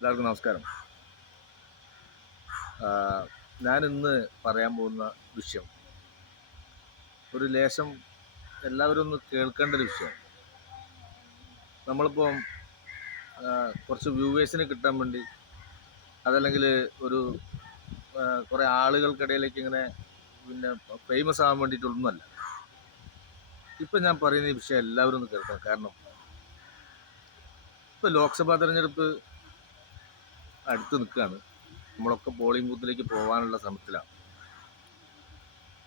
എല്ലാവർക്കും നമസ്കാരം. ഞാനിന്ന് പറയാൻ പോകുന്ന വിഷയം ഒരു ലേശം എല്ലാവരും ഒന്ന് കേൾക്കേണ്ട ഒരു വിഷയമാണ്. നമ്മളിപ്പം കുറച്ച് വ്യൂവേഴ്സിന് കിട്ടാൻ വേണ്ടി അതല്ലെങ്കിൽ ഒരു കുറേ ആളുകൾക്കിടയിലേക്ക് ഇങ്ങനെ പിന്നെ ഫേമസ് ആകാൻ വേണ്ടിയിട്ടൊന്നുമല്ല. ഇപ്പം ഞാൻ പറയുന്ന ഈ വിഷയം എല്ലാവരും ഒന്ന് കേൾക്കണം. കാരണം ഇപ്പോൾ ലോക്സഭാ തെരഞ്ഞെടുപ്പ് അടുത്ത് നിൽക്കുകയാണ്. നമ്മളൊക്കെ പോളിംഗ് ബൂത്തിലേക്ക് പോകാനുള്ള ശ്രമത്തിലാണ്.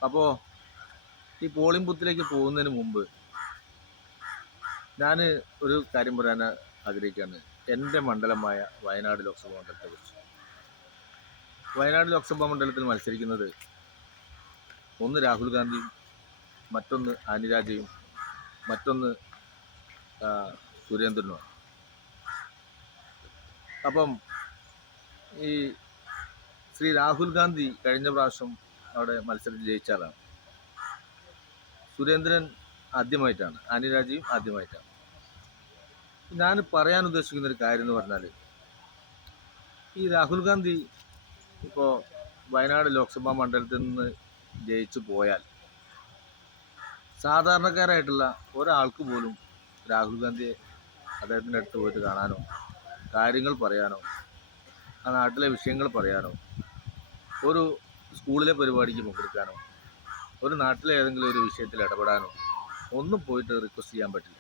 അപ്പോൾ ഈ പോളിംഗ് ബൂത്തിലേക്ക് പോകുന്നതിന് മുമ്പ് ഞാൻ ഒരു കാര്യം പറയാൻ ആഗ്രഹിക്കുകയാണ്. എൻ്റെ മണ്ഡലമായ വയനാട് ലോക്സഭാ മണ്ഡലത്തെക്കുറിച്ച്. വയനാട് ലോക്സഭാ മണ്ഡലത്തിൽ മത്സരിക്കുന്നത് ഒന്ന് രാഹുൽ ഗാന്ധിയും, മറ്റൊന്ന് ആനി രാജയും, മറ്റൊന്ന് സുരേന്ദ്രനുമാണ്. അപ്പം ഈ ശ്രീ രാഹുൽ ഗാന്ധി കഴിഞ്ഞ പ്രാവശ്യം അവിടെ മത്സരിച്ച് ജയിച്ച ആളാണ്. സുരേന്ദ്രൻ ആദ്യമായിട്ടാണ്, ആനി രാജയും ആദ്യമായിട്ടാണ്. ഞാൻ പറയാൻ ഉദ്ദേശിക്കുന്ന ഒരു കാര്യം എന്ന് പറഞ്ഞാൽ, ഈ രാഹുൽ ഗാന്ധി ഇപ്പോൾ വയനാട് ലോക്സഭാ മണ്ഡലത്തിൽ നിന്ന് ജയിച്ചു പോയാൽ സാധാരണക്കാരായിട്ടുള്ള ഒരാൾക്ക് പോലും രാഹുൽ ഗാന്ധിയെ അദ്ദേഹത്തിൻ്റെ അടുത്ത് പോയിട്ട് കാണാനോ കാര്യങ്ങൾ പറയാനോ ആ നാട്ടിലെ വിഷയങ്ങൾ പറയാനോ ഒരു സ്കൂളിലെ പരിപാടിക്ക് പങ്കെടുക്കാനോ ഒരു നാട്ടിലെ ഏതെങ്കിലും ഒരു വിഷയത്തിൽ ഇടപെടാനോ ഒന്നും പോയിട്ട് റിക്വസ്റ്റ് ചെയ്യാൻ പറ്റില്ല.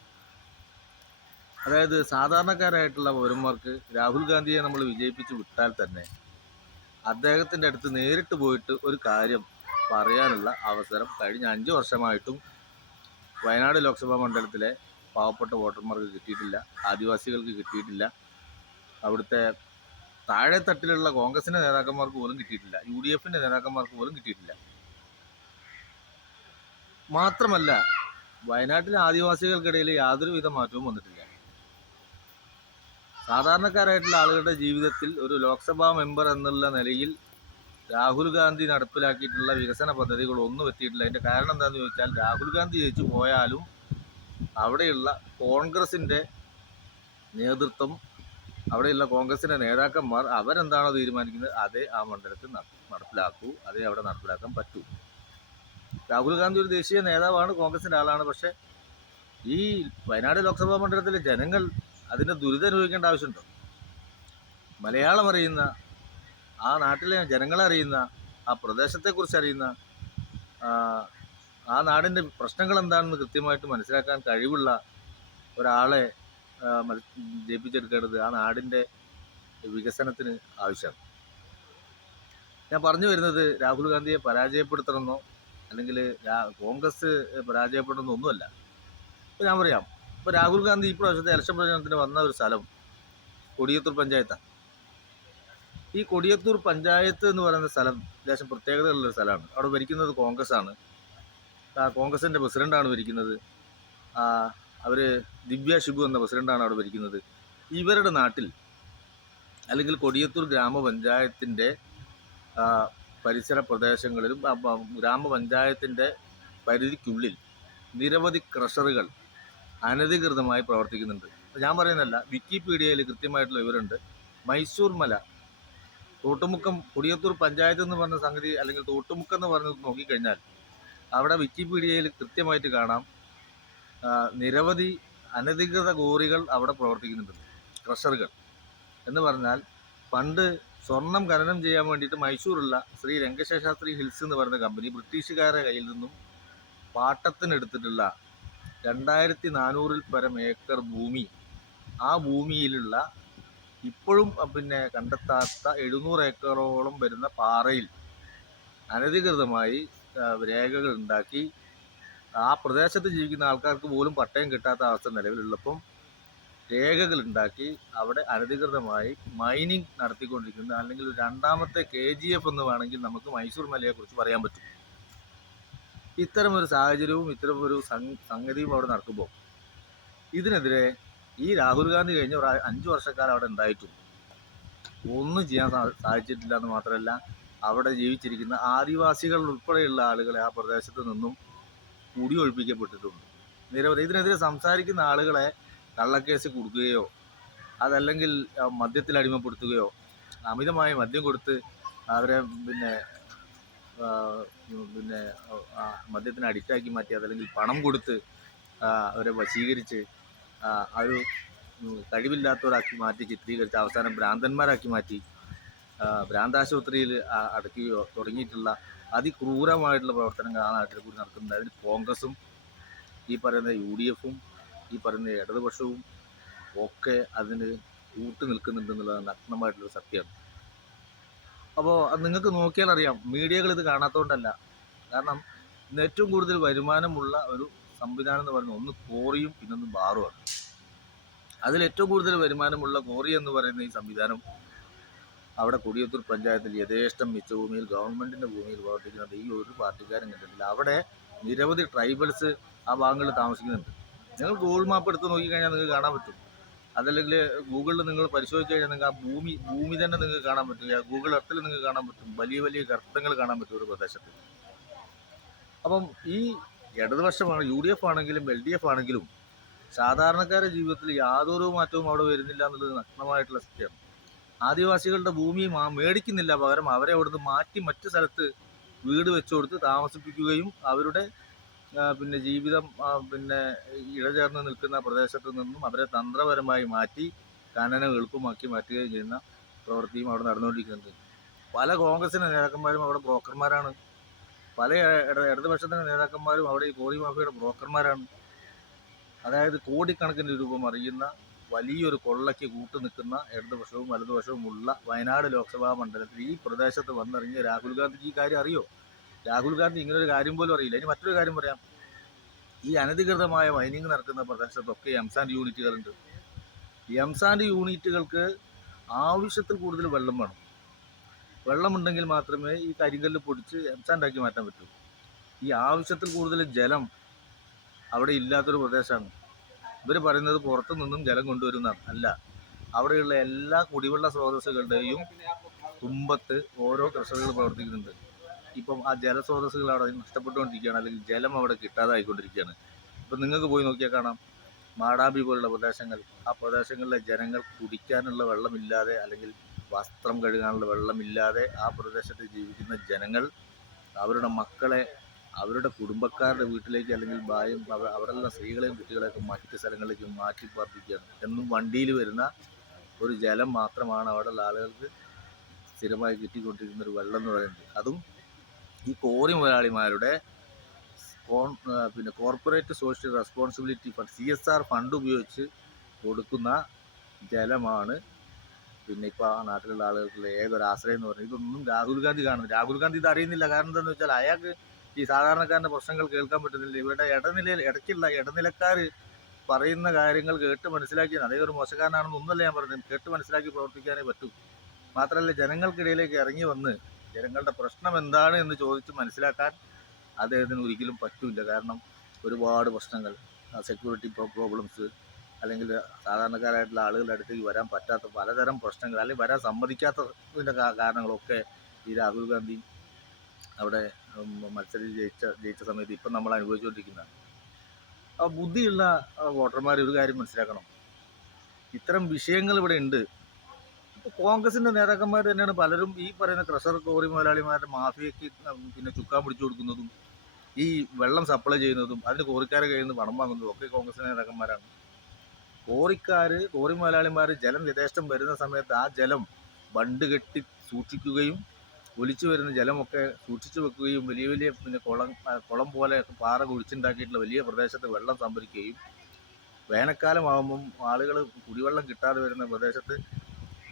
അതായത് സാധാരണക്കാരായിട്ടുള്ള പൗരന്മാർക്ക് രാഹുൽ ഗാന്ധിയെ നമ്മൾ വിജയിപ്പിച്ച് വിട്ടാൽ തന്നെ അദ്ദേഹത്തിൻ്റെ അടുത്ത് നേരിട്ട് പോയിട്ട് ഒരു കാര്യം പറയാനുള്ള അവസരം കഴിഞ്ഞ 5 വർഷമായിട്ടും വയനാട് ലോക്സഭാ മണ്ഡലത്തിലെ പാവപ്പെട്ട വോട്ടർമാർക്ക് കിട്ടിയിട്ടില്ല, ആദിവാസികൾക്ക് കിട്ടിയിട്ടില്ല, അവിടുത്തെ താഴെത്തട്ടിലുള്ള കോൺഗ്രസിൻ്റെ നേതാക്കന്മാർക്ക് പോലും കിട്ടിയിട്ടില്ല, UDFൻ്റെ നേതാക്കന്മാർക്ക് പോലും കിട്ടിയിട്ടില്ല. മാത്രമല്ല വയനാട്ടിലെ ആദിവാസികൾക്കിടയിൽ യാതൊരുവിധ മാറ്റവും വന്നിട്ടില്ല. സാധാരണക്കാരായിട്ടുള്ള ആളുകളുടെ ജീവിതത്തിൽ ഒരു ലോക്സഭാ മെമ്പർ എന്നുള്ള നിലയിൽ രാഹുൽ ഗാന്ധി നടപ്പിലാക്കിയിട്ടുള്ള വികസന പദ്ധതികൾ ഒന്നും എത്തിയിട്ടില്ല. അതിൻ്റെ കാരണം എന്താണെന്ന് ചോദിച്ചാൽ, രാഹുൽ ഗാന്ധി ജയിച്ചു പോയാലും അവിടെയുള്ള കോൺഗ്രസിൻ്റെ നേതൃത്വം, അവിടെയുള്ള കോൺഗ്രസിൻ്റെ നേതാക്കന്മാർ അവരെന്താണോ തീരുമാനിക്കുന്നത് അതേ ആ മണ്ഡലത്തിൽ നടപ്പിലാക്കൂ, അതേ അവിടെ നടപ്പിലാക്കാൻ പറ്റൂ. രാഹുൽ ഗാന്ധി ഒരു ദേശീയ നേതാവാണ്, കോൺഗ്രസിൻ്റെ ആളാണ്. പക്ഷേ ഈ വയനാട് ലോക്സഭാ മണ്ഡലത്തിലെ ജനങ്ങൾ അതിൻ്റെ ദുരിതം അനുഭവിക്കേണ്ട ആവശ്യമുണ്ടോ? മലയാളം അറിയുന്ന, ആ നാട്ടിലെ ജനങ്ങളെ അറിയുന്ന, ആ പ്രദേശത്തെക്കുറിച്ച് അറിയുന്ന, ആ നാടിൻ്റെ പ്രശ്നങ്ങൾ എന്താണെന്ന് കൃത്യമായിട്ട് മനസ്സിലാക്കാൻ കഴിവുള്ള ഒരാളെ ജയിപ്പിച്ചെടുക്കേണ്ടത് ആ നാടിൻ്റെ വികസനത്തിന് ആവശ്യമാണ്. ഞാൻ പറഞ്ഞു വരുന്നത് രാഹുൽ ഗാന്ധിയെ പരാജയപ്പെടുത്തണമെന്നോ അല്ലെങ്കിൽ കോൺഗ്രസ് പരാജയപ്പെടണമെന്നോ ഒന്നുമല്ല. ഇപ്പോൾ ഞാൻ പറയാം, ഇപ്പോൾ രാഹുൽ ഗാന്ധി ഈ പ്രാവശ്യത്തെ ഇലക്ഷൻ പ്രചരണത്തിന് വന്ന ഒരു സ്ഥലം കൊടിയത്തൂർ പഞ്ചായത്താണ്. ഈ കൊടിയത്തൂർ പഞ്ചായത്ത് എന്ന് പറയുന്ന സ്ഥലം ലേശം പ്രത്യേകതയുള്ളൊരു സ്ഥലമാണ്. അവിടെ ഭരിക്കുന്നത് കോൺഗ്രസ്സാണ്. കോൺഗ്രസിൻ്റെ പ്രസിഡൻ്റാണ് ഭരിക്കുന്നത്. അവർ ദിവ്യ ഷിബു എന്ന പ്രസിഡൻ്റാണ് അവിടെ ഭരിക്കുന്നത്. ഇവരുടെ നാട്ടിൽ അല്ലെങ്കിൽ കൊടിയത്തൂർ ഗ്രാമപഞ്ചായത്തിൻ്റെ പരിസര പ്രദേശങ്ങളിലും ഗ്രാമപഞ്ചായത്തിൻ്റെ പരിധിക്കുള്ളിൽ നിരവധി ക്രഷറുകൾ അനധികൃതമായി പ്രവർത്തിക്കുന്നുണ്ട്. ഞാൻ പറയുന്നതല്ല, വിക്കിപീഡിയയിൽ കൃത്യമായിട്ടുള്ള വിവരമുണ്ട്. മൈസൂർ മല, തോട്ടുമുക്കം, കൊടിയത്തൂർ പഞ്ചായത്ത് എന്ന് പറഞ്ഞ സംഗതി അല്ലെങ്കിൽ തോട്ടുമുക്കം എന്ന് പറഞ്ഞ് നോക്കിക്കഴിഞ്ഞാൽ അവിടെ വിക്കിപീഡിയയിൽ കൃത്യമായിട്ട് കാണാം, നിരവധി അനധികൃത കോറികൾ അവിടെ പ്രവർത്തിക്കുന്നുണ്ട്. ക്രഷറുകൾ എന്ന് പറഞ്ഞാൽ, പണ്ട് സ്വർണം ഖനനം ചെയ്യാൻ വേണ്ടിയിട്ട് മൈസൂറുള്ള ശ്രീ രംഗശേഷാസ്ത്രി ഹിൽസ് എന്ന് പറയുന്ന കമ്പനി ബ്രിട്ടീഷുകാരുടെ കയ്യിൽ നിന്നും പാട്ടത്തിനെടുത്തിട്ടുള്ള 2400-ൽ പരം ഏക്കർ ഭൂമി, ആ ഭൂമിയിലുള്ള ഇപ്പോഴും കണ്ടെത്താത്ത 700 ഏക്കറോളം വരുന്ന പാറയിൽ അനധികൃതമായി രേഖകൾ ഉണ്ടാക്കി ആ പ്രദേശത്ത് ജീവിക്കുന്ന ആൾക്കാർക്ക് പോലും പട്ടയം കിട്ടാത്ത അവസ്ഥ നിലവിലുള്ളപ്പം രേഖകൾ ഉണ്ടാക്കി അവിടെ അനധികൃതമായി മൈനിങ് നടത്തിക്കൊണ്ടിരിക്കുന്ന, അല്ലെങ്കിൽ രണ്ടാമത്തെ KGF എന്ന് വേണമെങ്കിൽ നമുക്ക് മൈസൂർ മലയെക്കുറിച്ച് പറയാൻ പറ്റും. ഇത്തരമൊരു സാഹചര്യവും ഇത്തരമൊരു സംഗതിയും അവിടെ നടക്കുമ്പോൾ ഇതിനെതിരെ ഈ രാഹുൽ ഗാന്ധി കഴിഞ്ഞ 5 വർഷക്കാലം അവിടെ ഉണ്ടായിട്ടും ഒന്നും ചെയ്യാൻ സാധിച്ചിട്ടില്ല എന്ന് മാത്രമല്ല, അവിടെ ജീവിച്ചിരിക്കുന്ന ആദിവാസികൾ ഉൾപ്പെടെയുള്ള ആളുകളെ ആ പ്രദേശത്ത് നിന്നും കുടിയൊഴിപ്പിക്കപ്പെട്ടിട്ടുണ്ട്. നിരവധി ഇതിനെതിരെ സംസാരിക്കുന്ന ആളുകളെ കള്ളക്കേസ് കൊടുക്കുകയോ അതല്ലെങ്കിൽ മദ്യത്തിൽ അടിമപ്പെടുത്തുകയോ അമിതമായി മദ്യം കൊടുത്ത് അവരെ പിന്നെ ആ, പിന്നെ മദ്യത്തിന് അഡിക്റ്റാക്കി മാറ്റി, അതല്ലെങ്കിൽ പണം കൊടുത്ത് അവരെ വശീകരിച്ച് ഒരു കഴിവില്ലാത്തവരാക്കി മാറ്റി ചിത്രീകരിച്ച് അവസാനം ഭ്രാന്തന്മാരാക്കി മാറ്റി ഭ്രാന്താശുപത്രിയിൽ അടയ്ക്കുകയോ തുടങ്ങിയിട്ടുള്ള അതിക്രൂരമായിട്ടുള്ള പ്രവർത്തനങ്ങൾ ആ നാട്ടിൽ കൂടി നടക്കുന്നുണ്ട്. അതിന് കോൺഗ്രസും ഈ പറയുന്ന UDF-ഉം ഈ പറയുന്ന ഇടതുപക്ഷവും ഒക്കെ അതിന് കൂട്ടു നിൽക്കുന്നുണ്ടെന്നുള്ളത് നഗ്നമായിട്ടുള്ളൊരു സത്യമാണ്. അപ്പോൾ നിങ്ങൾക്ക് നോക്കിയാൽ അറിയാം, മീഡിയകൾ ഇത് കാണാത്തതുകൊണ്ടല്ല. കാരണം ഇന്ന് ഏറ്റവും കൂടുതൽ വരുമാനമുള്ള ഒരു സംവിധാനം എന്ന് പറയുന്നത് ഒന്ന് കോറിയും പിന്നൊന്ന് ബാറുമാണ്. അതിൽ ഏറ്റവും കൂടുതൽ വരുമാനമുള്ള കോറി എന്ന് പറയുന്ന ഈ സംവിധാനം അവിടെ കൊടിയത്തൂർ പഞ്ചായത്തിൽ യഥേഷ്ടം മിച്ചഭൂമിയിൽ ഗവൺമെൻറ്റിൻ്റെ ഭൂമിയിൽ പ്രവർത്തിക്കുന്നത് ഈ ഒരു പാർട്ടിക്കാരും കണ്ടിട്ടില്ല. അവിടെ നിരവധി ട്രൈബൽസ് ആ ഭാഗങ്ങളിൽ താമസിക്കുന്നുണ്ട്. നിങ്ങൾ ഗൂഗിൾ മാപ്പ് എടുത്ത് നോക്കിക്കഴിഞ്ഞാൽ നിങ്ങൾക്ക് കാണാൻ പറ്റും. അതല്ലെങ്കിൽ ഗൂഗിളിൽ നിങ്ങൾ പരിശോധിച്ച് കഴിഞ്ഞാൽ നിങ്ങൾക്ക് ആ ഭൂമി തന്നെ നിങ്ങൾക്ക് കാണാൻ പറ്റും. ഗൂഗിൾ എർത്തിൽ നിങ്ങൾക്ക് കാണാൻ പറ്റും. വലിയ വലിയ ഗർത്തങ്ങൾ കാണാൻ പറ്റും ഒരു പ്രദേശത്ത്. അപ്പം ഈ ഇടതുപക്ഷമാണ്, UDF ആണെങ്കിലും LDF ആണെങ്കിലും സാധാരണക്കാരുടെ ജീവിതത്തിൽ യാതൊരു മാറ്റവും അവിടെ വരുന്നില്ല എന്നുള്ളത് നഗ്നമായിട്ടുള്ള സത്യമാണ്. ആദിവാസികളുടെ ഭൂമി മേടിക്കുന്നില്ല, പകരം അവരെ അവിടുന്ന് മാറ്റി മറ്റു സ്ഥലത്ത് വീട് വെച്ചു കൊടുത്ത് താമസിപ്പിക്കുകയും അവരുടെ പിന്നെ ജീവിതം പിന്നെ ഇഴചേർന്ന് നിൽക്കുന്ന പ്രദേശത്തു നിന്നും അവരെ തന്ത്രപരമായി മാറ്റി ഖനനം എളുപ്പമാക്കി മാറ്റുകയും ചെയ്യുന്ന പ്രവൃത്തിയും അവിടെ നടന്നുകൊണ്ടിരിക്കുന്നുണ്ട്. പല കോൺഗ്രസിൻ്റെ നേതാക്കന്മാരും അവിടെ ബ്രോക്കർമാരാണ്. പല ഇടതുപക്ഷത്തിൻ്റെ നേതാക്കന്മാരും അവിടെ ഈ കോറി മാഫിയയുടെ ബ്രോക്കർമാരാണ്. അതായത് കോടിക്കണക്കിന് രൂപ മറിയുന്ന വലിയൊരു കൊള്ളയ്ക്ക് കൂട്ടു നിൽക്കുന്ന ഇടതുപക്ഷവും വലതുപക്ഷവും ഉള്ള വയനാട് ലോക്സഭാ മണ്ഡലത്തിൽ ഈ പ്രദേശത്ത് വന്നിറങ്ങിയ രാഹുൽ ഗാന്ധിക്ക് ഈ കാര്യം അറിയോ? രാഹുൽ ഗാന്ധി ഇങ്ങനൊരു കാര്യം പോലും അറിയില്ല. ഇനി മറ്റൊരു കാര്യം പറയാം. ഈ അനധികൃതമായ മൈനിങ് നടക്കുന്ന പ്രദേശത്തൊക്കെ എംസാൻഡ് യൂണിറ്റുകളുണ്ട്. എംസാൻഡ് യൂണിറ്റുകൾക്ക് ആവശ്യത്തിൽ കൂടുതൽ വെള്ളം വേണം. വെള്ളമുണ്ടെങ്കിൽ മാത്രമേ ഈ കരിങ്കല്ല് പൊടിച്ച് എംസാൻഡാക്കി മാറ്റാൻ പറ്റൂ. ഈ ആവശ്യത്തിൽ കൂടുതൽ ജലം അവിടെ ഇല്ലാത്തൊരു പ്രദേശമാണ്. ഇവർ പറയുന്നത് പുറത്തു നിന്നും ജലം കൊണ്ടുവരുന്നതാണ്. അല്ല, അവിടെയുള്ള എല്ലാ കുടിവെള്ള സ്രോതസ്സുകളുടെയും തുമ്പത്ത് ഓരോ ക്രഷറുകൾ പ്രവർത്തിക്കുന്നുണ്ട്. ഇപ്പം ആ ജലസ്രോതസ്സുകൾ അവിടെ നഷ്ടപ്പെട്ടുകൊണ്ടിരിക്കുകയാണ്, അല്ലെങ്കിൽ ജലം അവിടെ കിട്ടാതായിക്കൊണ്ടിരിക്കുകയാണ്. ഇപ്പം നിങ്ങൾക്ക് പോയി നോക്കിയാൽ കാണാം, മാടാമ്പി പോലുള്ള പ്രദേശങ്ങൾ, ആ പ്രദേശങ്ങളിലെ ജനങ്ങൾ കുടിക്കാനുള്ള വെള്ളമില്ലാതെ അല്ലെങ്കിൽ വസ്ത്രം കഴുകാനുള്ള വെള്ളമില്ലാതെ ആ പ്രദേശത്ത് ജീവിക്കുന്ന ജനങ്ങൾ അവരുടെ മക്കളെ അവരുടെ കുടുംബക്കാരുടെ വീട്ടിലേക്ക് അല്ലെങ്കിൽ അവരുടെ സ്ത്രീകളെയും കുട്ടികളെയൊക്കെ മറ്റ് സ്ഥലങ്ങളിലേക്ക് മാറ്റി പാർപ്പിക്കുകയാണ്. എന്നും വണ്ടിയിൽ വരുന്ന ഒരു ജലം മാത്രമാണ് അവിടെയുള്ള ആളുകൾക്ക് സ്ഥിരമായി കിട്ടിക്കൊണ്ടിരിക്കുന്ന ഒരു വെള്ളം എന്ന് പറയുന്നത്. അതും ഈ കോറി മുതലാളിമാരുടെ പിന്നെ corporate social responsibility fund CSR fund ഉപയോഗിച്ച് കൊടുക്കുന്ന ജലമാണ്. പിന്നെ ഇപ്പോൾ ആ നാട്ടിലുള്ള ആളുകൾക്കുള്ള ഏതൊരു ആശ്രയം എന്ന് പറയുന്നത്. ഇതൊന്നും രാഹുൽ ഗാന്ധി കാണുന്നു. രാഹുൽ ഗാന്ധി ഇത് അറിയുന്നില്ല. കാരണം എന്താണെന്ന് വെച്ചാൽ അയാൾക്ക് ഈ സാധാരണക്കാരൻ്റെ പ്രശ്നങ്ങൾ കേൾക്കാൻ പറ്റുന്നില്ല. ഇവിടെ ഇടയ്ക്കുള്ള ഇടനിലക്കാർ പറയുന്ന കാര്യങ്ങൾ കേട്ട് മനസ്സിലാക്കിയാണ്. അതേ ഒരു മോശക്കാരനാണെന്ന് ഒന്നല്ല ഞാൻ പറഞ്ഞത്. കേട്ട് മനസ്സിലാക്കി പ്രവർത്തിക്കാനേ പറ്റൂ. മാത്രമല്ല, ജനങ്ങൾക്കിടയിലേക്ക് ഇറങ്ങി വന്ന് ജനങ്ങളുടെ പ്രശ്നം എന്താണ് എന്ന് ചോദിച്ച് മനസ്സിലാക്കാൻ അദ്ദേഹത്തിന് ഒരിക്കലും പറ്റില്ല. കാരണം ഒരുപാട് പ്രശ്നങ്ങൾ, സെക്യൂരിറ്റി പ്രോബ്ലംസ്, അല്ലെങ്കിൽ സാധാരണക്കാരായിട്ടുള്ള ആളുകളുടെ അടുത്തേക്ക് വരാൻ പറ്റാത്ത പലതരം പ്രശ്നങ്ങൾ, അല്ലെങ്കിൽ വരാൻ സമ്മതിക്കാത്തതിൻ്റെ കാരണങ്ങളൊക്കെ ഈ രാഹുൽ ഗാന്ധി അവിടെ മത്സരിച്ച് ജയിച്ച സമയത്ത് ഇപ്പം നമ്മൾ അനുഭവിച്ചുകൊണ്ടിരിക്കുന്നതാണ്. ആ ബുദ്ധിയുള്ള വോട്ടർമാർ ഒരു കാര്യം മനസ്സിലാക്കണം, ഇത്തരം വിഷയങ്ങൾ ഇവിടെ ഉണ്ട്. ഇപ്പോൾ കോൺഗ്രസിൻ്റെ നേതാക്കന്മാർ തന്നെയാണ് പലരും ഈ പറയുന്ന ക്രഷർ കോറി മുതലാളിമാരുടെ മാഫിയയ്ക്ക് പിന്നെ ചുക്കാൻ പിടിച്ചു കൊടുക്കുന്നതും ഈ വെള്ളം സപ്ലൈ ചെയ്യുന്നതും അതിന് കോറിക്കാരെ കയ്യിൽ നിന്ന് പണം വാങ്ങുന്നതും ഒക്കെ കോൺഗ്രസിൻ്റെ നേതാക്കന്മാരാണ്. കോറി മുതലാളിമാർ ജലം യഥേഷ്ടം വരുന്ന സമയത്ത് ആ ജലം ബണ്ട് കെട്ടി സൂക്ഷിക്കുകയും ഒലിച്ചു വരുന്ന ജലമൊക്കെ സൂക്ഷിച്ചു വെക്കുകയും വലിയ വലിയ പിന്നെ കുളം പോലെ പാറ കുഴിച്ചുണ്ടാക്കിയിട്ടുള്ള വലിയ പ്രദേശത്ത് വെള്ളം സംഭരിക്കുകയും വേനൽക്കാലമാകുമ്പം ആളുകൾ കുടിവെള്ളം കിട്ടാതെ വരുന്ന പ്രദേശത്ത്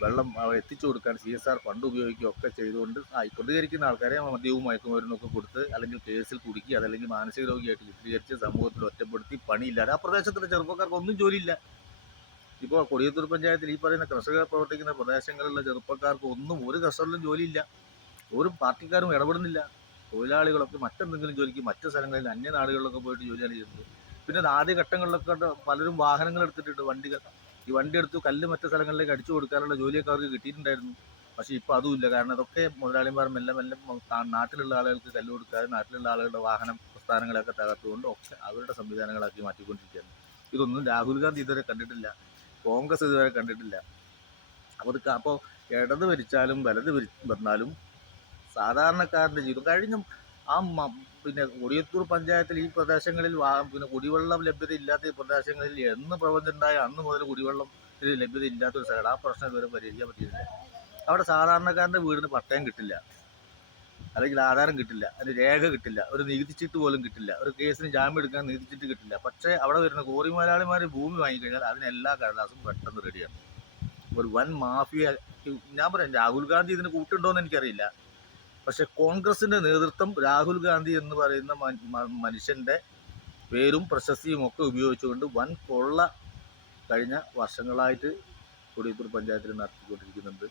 വെള്ളം എത്തിച്ചു കൊടുക്കാൻ CSR ഫണ്ട് ഉപയോഗിക്കുകയൊക്കെ ചെയ്തുകൊണ്ട് പ്രതികരിക്കുന്ന ആൾക്കാരെ മദ്യവും മയക്കുമരുന്നൊക്കെ കൊടുത്ത് അല്ലെങ്കിൽ കേസിൽ കുടുക്കി അതല്ലെങ്കിൽ മാനസിക രോഗിയായിട്ട് ചിത്രീകരിച്ച് സമൂഹത്തിൽ ഒറ്റപ്പെടുത്തി പണിയില്ലാതെ ആ പ്രദേശത്തുള്ള ചെറുപ്പക്കാർക്ക് ഒന്നും ജോലിയില്ല. ഇപ്പോൾ കൊടിയത്തൂർ പഞ്ചായത്തിൽ ഈ പറയുന്ന കർഷകർ പ്രവർത്തിക്കുന്ന പ്രദേശങ്ങളിലുള്ള ചെറുപ്പക്കാർക്ക് ഒന്നും ഒരു കർഷകരിലും ജോലിയില്ല. ഒരു പാർട്ടിക്കാരും ഇടപെടുന്നില്ല. തൊഴിലാളികളൊക്കെ മറ്റെന്തെങ്കിലും ജോലിക്ക് മറ്റു സ്ഥലങ്ങളിൽ അന്യനാടുകളിലൊക്കെ പോയിട്ട് ജോലിയാണ് ചെയ്യുന്നത്. പിന്നെ ആദ്യ ഘട്ടങ്ങളിലൊക്കെ പലരും വാഹനങ്ങൾ എടുത്തിട്ടുണ്ട്, വണ്ടികൾ. ഈ വണ്ടി എടുത്ത് കല്ല് മറ്റു സ്ഥലങ്ങളിലേക്ക് അടിച്ചു കൊടുക്കാനുള്ള ജോലിയൊക്കെ അവർക്ക് കിട്ടിയിട്ടുണ്ടായിരുന്നു. പക്ഷേ ഇപ്പോൾ അതുമില്ല. കാരണം അതൊക്കെ മുതലാളിമാർ മെല്ലെ മെല്ലെ നാട്ടിലുള്ള ആളുകൾക്ക് കല്ല് കൊടുക്കാതെ നാട്ടിലുള്ള ആളുകളുടെ വാഹന പ്രസ്ഥാനങ്ങളെയൊക്കെ തകർത്തുകൊണ്ട് ഒക്കെ അവരുടെ സംവിധാനങ്ങളാക്കി മാറ്റിക്കൊണ്ടിരിക്കുകയാണ്. ഇതൊന്നും രാഹുൽ ഗാന്ധി ഇതുവരെ കണ്ടിട്ടില്ല. കോൺഗ്രസ് ഇതുവരെ കണ്ടിട്ടില്ല. അപ്പോൾ ഇടത് ഭരിച്ചാലും വലത് വന്നാലും സാധാരണക്കാരൻ്റെ ജീവിതം കഴിഞ്ഞ ആ പിന്നെ കൊടിയത്തൂർ പഞ്ചായത്തിൽ ഈ പ്രദേശങ്ങളിൽ പിന്നെ കുടിവെള്ളം ലഭ്യത ഇല്ലാത്ത ഈ പ്രദേശങ്ങളിൽ എന്ന് പ്രപഞ്ചം ഉണ്ടായ അന്ന് മുതൽ കുടിവെള്ളം ലഭ്യത ഇല്ലാത്തൊരു സൈഡ്, ആ പ്രശ്നം ഇതുവരെ പരിഹരിക്കാൻ പറ്റിയിട്ടില്ല. അവിടെ സാധാരണക്കാരൻ്റെ വീടിന് പട്ടയം കിട്ടില്ല, അല്ലെങ്കിൽ ആധാരം കിട്ടില്ല, അതിന് രേഖ കിട്ടില്ല, ഒരു നികുതി ചീട്ട് പോലും കിട്ടില്ല, ഒരു കേസിന് ജാമ്യം എടുക്കാൻ നികുതി ചീട്ട് കിട്ടില്ല. പക്ഷേ അവിടെ വരുന്ന കോറി മുതലാളിമാർ ഭൂമി വാങ്ങിക്കഴിഞ്ഞാൽ അതിനെല്ലാ കടലാസും പെട്ടെന്ന് റെഡിയാണ്. ഒരു വൻ മാഫിയ. ഞാൻ പറയാം, രാഹുൽ ഗാന്ധി ഇതിന് കൂട്ടുണ്ടോയെന്ന് എനിക്കറിയില്ല. പക്ഷെ കോൺഗ്രസിൻ്റെ നേതൃത്വം രാഹുൽ ഗാന്ധി എന്ന് പറയുന്ന മനുഷ്യൻ്റെ പേരും പ്രശസ്തിയും ഒക്കെ ഉപയോഗിച്ചുകൊണ്ട് വൻ കൊള്ള കഴിഞ്ഞ വർഷങ്ങളായിട്ട് കൊടിയത്തൂർ പഞ്ചായത്തിൽ നടത്തിക്കൊണ്ടിരിക്കുന്നുണ്ട്.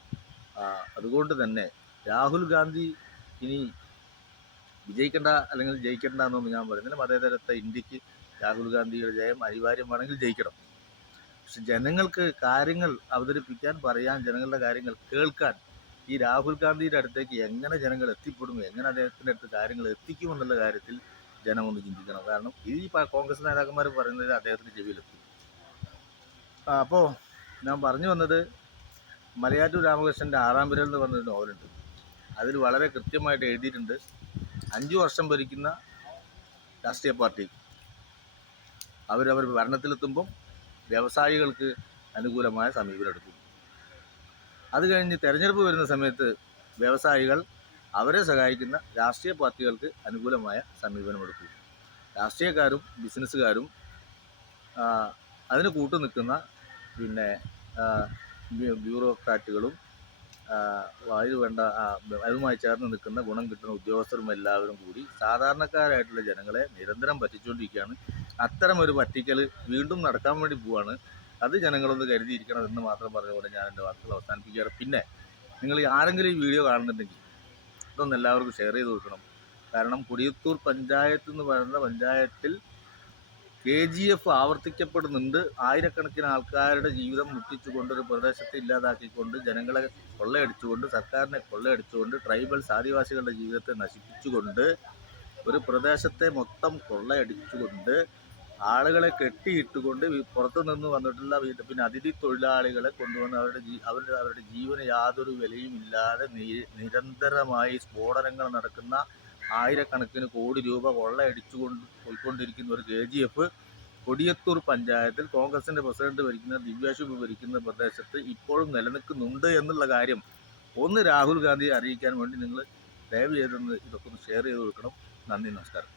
അതുകൊണ്ട് തന്നെ രാഹുൽ ഗാന്ധി ഇനി വിജയിക്കേണ്ട അല്ലെങ്കിൽ ജയിക്കേണ്ട എന്നൊന്നും ഞാൻ പറയുന്നില്ല. മതേതരത്തെ ഇന്ത്യക്ക് രാഹുൽ ഗാന്ധിയുടെ ജയം അനിവാര്യമാണെങ്കിൽ ജയിക്കണം. പക്ഷെ ജനങ്ങൾക്ക് കാര്യങ്ങൾ അവതരിപ്പിക്കാൻ, പറയാൻ, ജനങ്ങളുടെ കാര്യങ്ങൾ കേൾക്കാൻ ഈ രാഹുൽ ഗാന്ധിയുടെ അടുത്തേക്ക് എങ്ങനെ ജനങ്ങൾ എത്തിപ്പെടും, എങ്ങനെ അദ്ദേഹത്തിൻ്റെ അടുത്ത് കാര്യങ്ങൾ എത്തിക്കുമെന്നുള്ള കാര്യത്തിൽ ജനം ഒന്ന് ചിന്തിക്കണം. കാരണം ഈ കോൺഗ്രസ് നേതാക്കന്മാർ പറയുന്നത് അദ്ദേഹത്തിൻ്റെ ചെവിയിലെത്തും. അപ്പോൾ ഞാൻ പറഞ്ഞു വന്നത്, മലയാറ്റൂർ രാമകൃഷ്ണൻ്റെ ആറാം വിരൽ എന്ന് പറഞ്ഞൊരു നോവലുണ്ട്. അതിൽ വളരെ കൃത്യമായിട്ട് എഴുതിയിട്ടുണ്ട്, 5 വർഷം ഭരിക്കുന്ന രാഷ്ട്രീയ പാർട്ടി അവരവർ ഭരണത്തിലെത്തുമ്പം വ്യവസായികൾക്ക് അനുകൂലമായ സമീപനം എടുക്കും. അത് കഴിഞ്ഞ് തെരഞ്ഞെടുപ്പ് വരുന്ന സമയത്ത് വ്യവസായികൾ അവരെ സഹായിക്കുന്ന രാഷ്ട്രീയ പാർട്ടികൾക്ക് അനുകൂലമായ സമീപനമെടുക്കും. രാഷ്ട്രീയക്കാരും ബിസിനസ്സുകാരും അതിന് കൂട്ടു നിൽക്കുന്ന പിന്നെ ബ്യൂറോക്രാറ്റുകളും അതിന് വേണ്ട അതുമായി ചേർന്ന് നിൽക്കുന്ന ഗുണം കിട്ടുന്ന ഉദ്യോഗസ്ഥരും എല്ലാവരും കൂടി സാധാരണക്കാരായിട്ടുള്ള ജനങ്ങളെ നിരന്തരം പറ്റിച്ചുകൊണ്ടിരിക്കുകയാണ്. അത്തരമൊരു പറ്റിക്കൽ വീണ്ടും നടക്കാൻ വേണ്ടി പോവുകയാണ്. അത് ജനങ്ങളൊന്ന് കരുതിയിരിക്കണം എന്ന് മാത്രം പറഞ്ഞുകൊണ്ട് ഞാൻ എൻ്റെ വാക്കുകൾ അവസാനിപ്പിക്കാറ്. പിന്നെ നിങ്ങൾ ആരെങ്കിലും ഈ വീഡിയോ കാണുന്നുണ്ടെങ്കിൽ ഇതൊന്ന് എല്ലാവർക്കും ഷെയർ ചെയ്ത് കൊടുക്കണം. കാരണം കൊടിയത്തൂർ പഞ്ചായത്ത് എന്ന് പറയുന്ന പഞ്ചായത്തിൽ KGF ആവർത്തിക്കപ്പെടുന്നുണ്ട്. ആയിരക്കണക്കിന് ആൾക്കാരുടെ ജീവിതം മുട്ടിച്ചുകൊണ്ട്, ഒരു പ്രദേശത്തെ ഇല്ലാതാക്കിക്കൊണ്ട്, ജനങ്ങളെ കൊള്ളയടിച്ചുകൊണ്ട്, സർക്കാരിനെ കൊള്ളയടിച്ചുകൊണ്ട്, ട്രൈബൽസ് ആദിവാസികളുടെ ജീവിതത്തെ നശിപ്പിച്ചുകൊണ്ട്, ഒരു പ്രദേശത്തെ മൊത്തം കൊള്ളയടിച്ചുകൊണ്ട്, ആളുകളെ കെട്ടിയിട്ടുകൊണ്ട്, പുറത്തു നിന്ന് വന്നിട്ടുള്ള പിന്നെ അതിഥി തൊഴിലാളികളെ കൊണ്ടുവന്ന് അവരുടെ ജീവന് യാതൊരു വിലയും ഇല്ലാതെ നിരന്തരമായി സ്ഫോടനങ്ങൾ നടക്കുന്ന, ആയിരക്കണക്കിന് കോടി രൂപ കൊള്ളയടിച്ചുകൊണ്ട് പോയിക്കൊണ്ടിരിക്കുന്ന ഒരു KGF കൊടിയത്തൂർ പഞ്ചായത്തിൽ കോൺഗ്രസിൻ്റെ പ്രസിഡന്റ് ഭരിക്കുന്ന ദിവ്യാശുഭ് ഭരിക്കുന്ന പ്രദേശത്ത് ഇപ്പോഴും നിലനിൽക്കുന്നുണ്ട് എന്നുള്ള കാര്യം ഒന്ന് രാഹുൽ ഗാന്ധിയെ അറിയിക്കാൻ വേണ്ടി നിങ്ങൾ ദയവ് ചെയ്തൊന്ന് ഇതൊക്കെ ഒന്ന് ഷെയർ ചെയ്ത് കൊടുക്കണം. നന്ദി, നമസ്കാരം.